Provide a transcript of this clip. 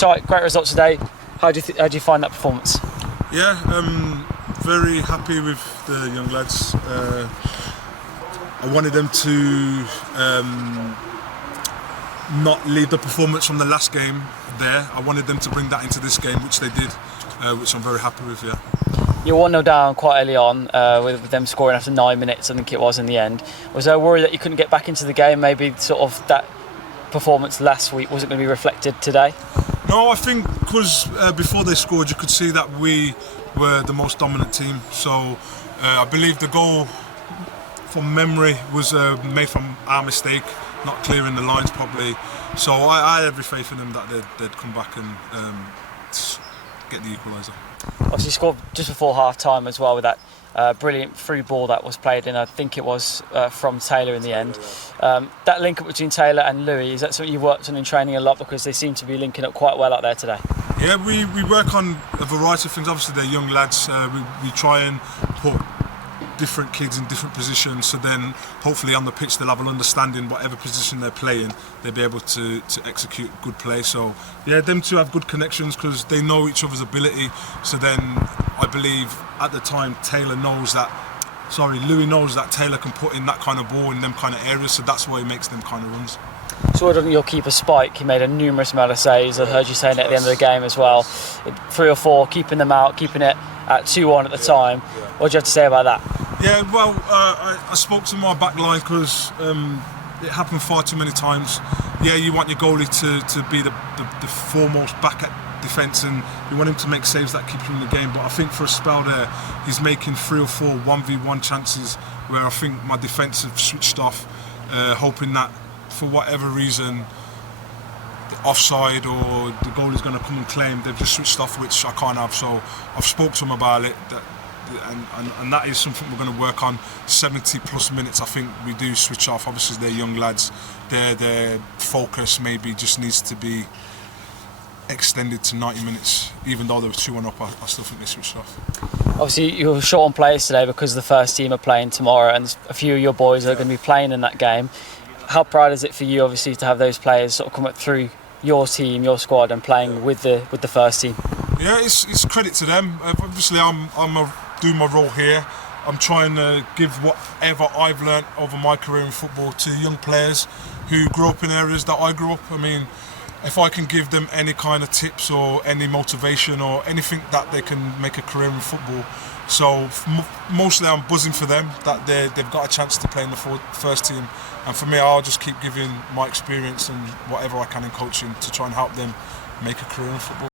So, great result today. How do you find that performance? Yeah, very happy with the young lads. I wanted them to not leave the performance from the last game there. I wanted them to bring that into this game, which they did, which I'm very happy with. Yeah. You're 1-0 down quite early on, with them scoring after 9 minutes, I think it was, in the end. Was there a worry that you couldn't get back into the game? Maybe sort of that performance last week wasn't going to be reflected today? No, I think because before they scored, you could see that we were the most dominant team. So I believe the goal, from memory, was made from our mistake, not clearing the lines properly. So I had every faith in them that they'd come back and get the equaliser. Obviously, you scored just before half time as well with that brilliant through ball that was played in. I think it was from Taylor in the end. That link up between Taylor and Louis, is that something you've worked on in training a lot, because they seem to be linking up quite well out there today? Yeah, we work on a variety of things. Obviously, they're young lads. We try and put different kids in different positions, so then hopefully on the pitch they'll have an understanding whatever position they're playing, they'll be able to execute good play. So yeah, them two have good connections because they know each other's ability. So then I believe at the time Louis knows that Taylor can put in that kind of ball in them kind of areas, so that's why he makes them kind of runs. So well done, your keeper Spike. He made a numerous amount of saves. I heard you saying it at the end of the game as well. 3 or 4, keeping them out, keeping it at 2-1 at the time. What do you have to say about that? Yeah, well, I spoke to my back line because it happened far too many times. Yeah, you want your goalie to be the foremost back at defence, and you want him to make saves that keep him in the game. But I think for a spell there, he's making 3 or 4 1v1 chances where I think my defence have switched off, hoping that for whatever reason, the offside or the goalie's going to come and claim. They've just switched off, which I can't have. So I've spoke to him about it. And that is something we're going to work on. 70 plus minutes, I think we do switch off. Obviously they're young lads, their focus maybe just needs to be extended to 90 minutes. Even though they were 2-1 up, I still think they switched off. Obviously you were short on players today because the first team are playing tomorrow, and a few of your boys are going to be playing in that game. How proud is it for you, obviously, to have those players sort of come up through your team, your squad, and playing with the first team? Yeah, it's credit to them. Obviously I'm doing my role here. I'm trying to give whatever I've learnt over my career in football to young players who grew up in areas that I grew up. I mean, if I can give them any kind of tips or any motivation or anything that they can make a career in football. So mostly I'm buzzing for them that they've got a chance to play in the first team. And for me, I'll just keep giving my experience and whatever I can in coaching to try and help them make a career in football.